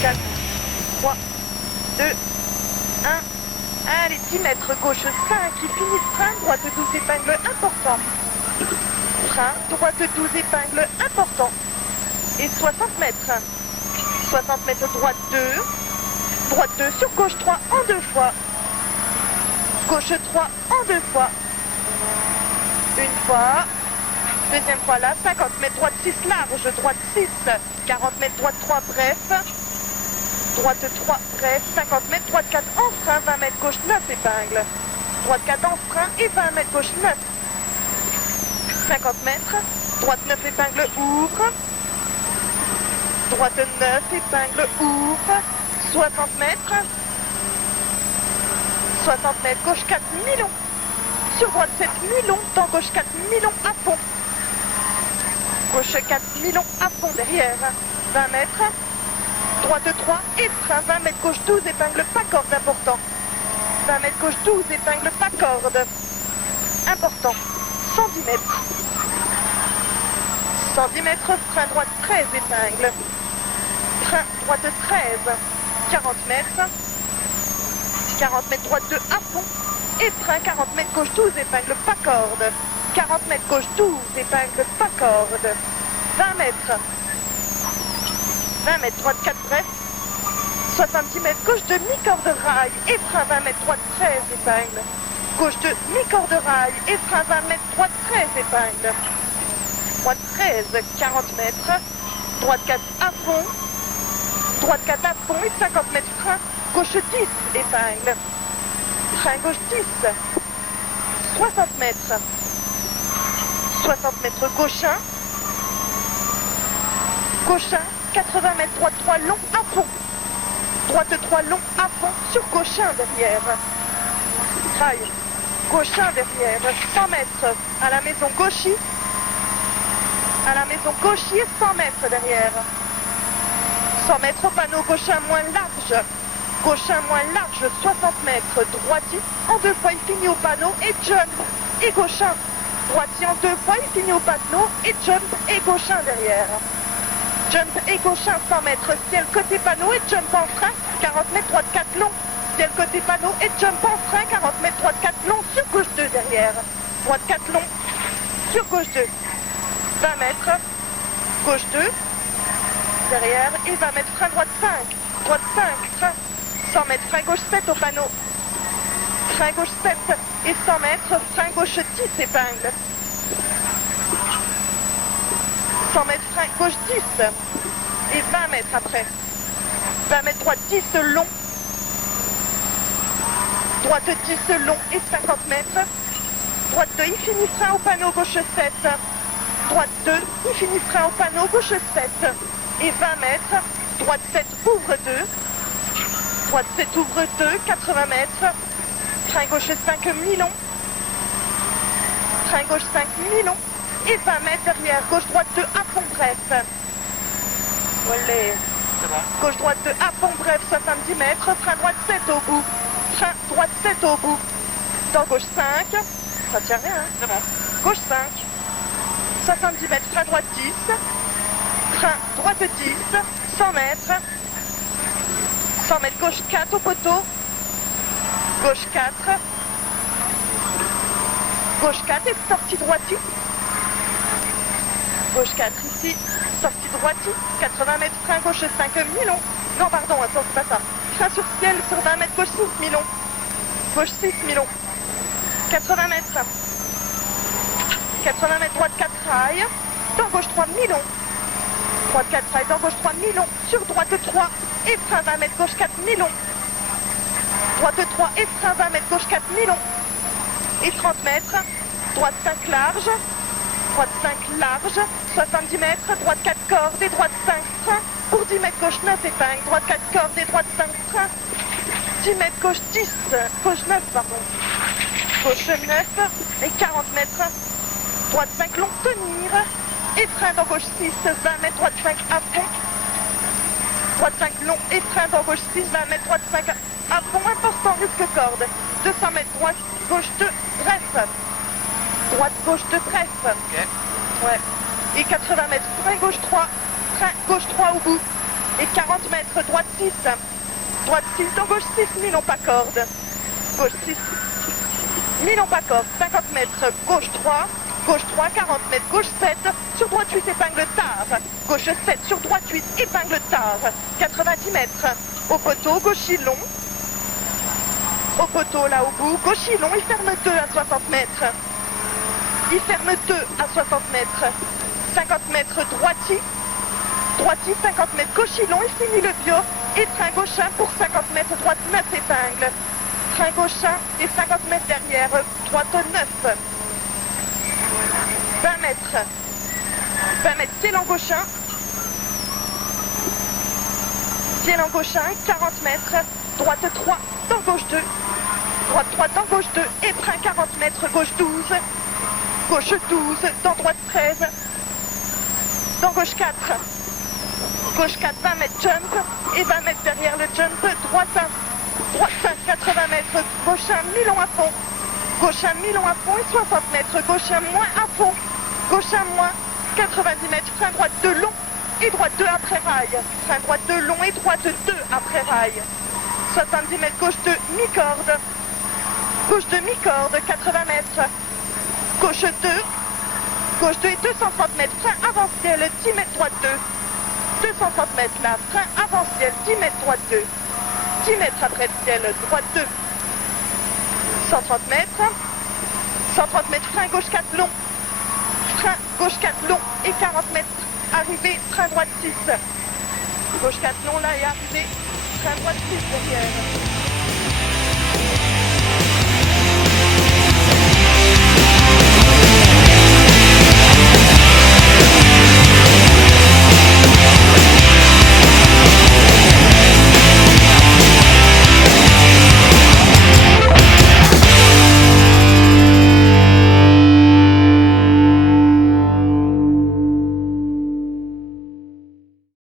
4, 3, 2, 1. Allez, 10 mètres, gauche 5, qui finit frein, droite 12 épingles, important. Frein, droite 12 épingles, important. Et 60 mètres. 60 mètres, droite 2. Droite 2 sur gauche 3 en 2 fois. Gauche 3 en 2 fois. Une fois. Deuxième fois là, 50 mètres, droite 6 large, droite 6. 40 mètres, droite 3 bref. Droite 3 bref, 50 mètres, droite 4 en frein, 20 mètres, gauche 9 épingles. Droite 4 en frein et 20 mètres, gauche 9. 50 mètres, droite 9 épingles, ouvre. Droite 9 épingles, ouvre. 60 mètres. 60 mètres, gauche 4, mi-long. Sur droite 7, mi-long, dans gauche 4, mi-long à fond. Gauche 4, mi-long à fond derrière. 20 mètres. Droite 3 et frein, 20 mètres, gauche 12 épingles, pas corde, important. 20 mètres, gauche 12 épingles, pas corde. Important. 110 mètres. 110 mètres, frein droite 13 épingles. Frein droite 13. 40 mètres. 40 mètres, droite 2 à fond. Et frein 40 mètres, gauche 12 épingles, pas corde. 40 mètres, gauche 12 épingles, pas corde. 20 mètres. 20 mètres, droite 4 bref. 70 mètres, gauche 2, mi-corde rail. Et frein 20 mètres, droite 13 épingles. Gauche 2, mi-corde rail. Et frein 20 mètres, droite 13 épingles. Droite 13, 40 mètres. Droite 4 à fond. Droite 4 à fond et 50 mètres frein. Gauche 10 épingles. Frein gauche 10. 60 mètres. 60 mètres gauche 1. Gauche 1. 80 mètres, droite 3 long à fond. Droite 3 long à fond sur gauche 1 derrière. Rail. Gauche 1 derrière. 100 mètres à la maison gauchie. À la maison gauchie et 100 mètres derrière. 100 mètres au panneau gauche 1 moins large. Gauche 1 moins large, 60 mètres. Droitier en 2 fois, il finit au panneau et jump. Et gauche 1. Droitier en 2 fois, il finit au panneau et jump et gauche 1 derrière. Jump et gauche 1, 100 mètres, ciel côté panneau et jump en frein, 40 mètres, droite 4 long. Ciel côté panneau et jump en frein, 40 mètres, droite 4 long, sur gauche 2 derrière. Droite 4 long, sur gauche 2. 20 mètres, gauche 2, derrière, et 20 mètres, frein droite 5. Droite 5, frein, 100 mètres, frein gauche 7 au panneau. Frein gauche 7 et 100 mètres, frein gauche 10 épingles. 100 mètres, frein gauche 10 et 20 mètres après. 20 mètres, droite 10 long. Droite 10 long et 50 mètres. Droite 2, il finit frein au panneau gauche 7. Droite 2, il finit frein au panneau gauche 7 et 20 mètres. Droite 7 ouvre 2. Droite 7 ouvre 2, 80 mètres. Frein gauche 5 mi-long. Frein gauche 5 mi-long. Et 20 mètres derrière, gauche-droite 2 à fond bref. Voilà. C'est bon. Gauche-droite 2 à fond bref, 70 mètres. Frein droite 7 au bout. Frein droite 7 au bout. Dans gauche 5. Ça tient rien, hein. C'est bon. Gauche 5. 70 mètres, frein droite 10. Frein droite 10. 100 mètres. 100 mètres, gauche 4 au poteau. Gauche 4. Gauche 4 et sortie droitier. Gauche 4 ici, sortie droitier, 80 mètres, frein gauche 5 mi-long. Non, pardon, attends, c'est pas ça. Frein sur ciel sur 20 mètres, gauche 6 mi-long. Gauche 6 mi-long. 80 mètres. 80 mètres, droite 4 rail. Dans gauche 3 mi-long. Droite 4 rail, dans gauche 3 mi-long. Sur droite 3 et frein 20 mètres, gauche 4 mi-long. Droite 3 et frein 20 mètres, gauche 4 mi-long. Et 30 mètres. Droite 5 large. Droite 5 large, 70 mètres, droite 4 cordes et droite 5 frein. Pour 10 mètres, gauche 9 épingles, droite 4 cordes et droite 5 frein. 10 mètres, gauche 10, gauche 9, pardon. Gauche 9 et 40 mètres. Droite 5 long, tenir. Et frein dans gauche 6, 20 mètres, droite 5 à fond. Droite 5 long et frein dans gauche 6, 20 mètres, droite 5 à fond. Important, risque corde. 200 mètres, droite, gauche 2, bref. Droite, gauche 2, bref. Ok. Ouais. Et 80 mètres, frein gauche 3, frein gauche 3 au bout. et 40 mètres, droite 6. Droite 6, dans gauche 6, mi-long pas corde. Gauche 6, mi-long pas corde, 50 mètres, gauche 3. Gauche 3, 40 mètres, gauche 7, sur droite 8, épingle tard. Gauche 7, sur droite 8, épingle tard. 90 mètres, au poteau, gauchis long. Au poteau, là au bout, gauchis long, il ferme 2 à 60 mètres. Il ferme 2 à 60 mètres. 50 mètres, droiti. Droiti, 50 mètres, gauchis long, il finit le bio. Et train gauchin pour 50 mètres, droite 9 épingles. Train gauchin et 50 mètres derrière, droite 9. 20 mètres. 20 mètres, ciel en gauchin. Ciel en gauchin, 40 mètres. Droite 3, dans gauche 2. Droite 3, dans gauche 2. Et train 40 mètres, gauche 12. Gauche 12, dans droite 13. Dans gauche 4. Gauche 4, 20 mètres jump. Et 20 mètres derrière le jump, droite 1. Droite 5, 80 mètres. Gauche 1, mi-long à fond. Gauche 1, mi-long à fond et 60 mètres. Gauche 1, moins à fond. Gauche 1, moins 90 mètres. Frein droite 2 long et droite 2 après rail. Frein droite 2 long et droite 2 après rail. 70 mètres. Gauche 2, mi-corde. Gauche 2, mi-corde, 80 mètres. Gauche 2. Gauche 2 et 230 mètres. Frein avant-ciel, 10 mètres, droite 2. 230 mètres là. Frein avant-ciel, 10 mètres, droite 2. 10 mètres après le ciel, droite 2. 130 mètres. 130 mètres, frein gauche 4 long. Frein gauche 4 long et 40 mètres. Arrivé, frein droite 6. Gauche 4 long là et arrivé. Frein droite 6 derrière.